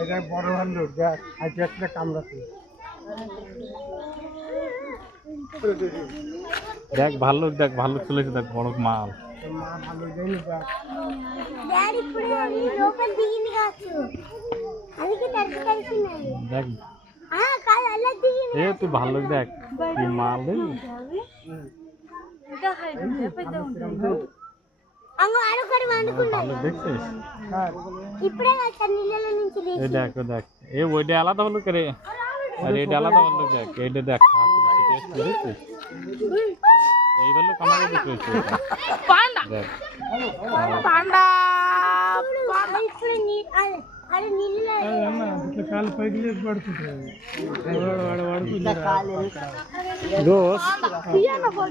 এটা বড় ভাল্লুক দেখ আজকে একটা কামড়াচ্ছে দেখ ভাল্লুক চলেছে দেখ বড় মাল মা ভালো দেয়নি দেখ ড্যাডি পুরো লোকাল দিকে গেছে আমি কি দেখতে পাইছি না দেখ হ্যাঁ কাল আল্লাহ দিকে এ তুই ভাল্লুক দেখ কি মাল রে এটা হাই দে পেতে উঠে আঙ্গ আরো করে মানুষ ভাল্লুক দেখছিস ইপড়ে গেছে নীলের নিচে এই দেখ এ ওইটা আলাদা ভাল্লুক রে আর এটা আলাদা ভাল্লুক দেখ এইটা দেখ হাত থেকে দেখছিস এই ভাল্লুক আমাকে দেখছিস পান্ডা দেখ পান্ডা পান্ডা ইপড়ে নীল আরে নীলে না এটা কাল পైగిలే పడుతుంది দোস্ত পিয়ানো বল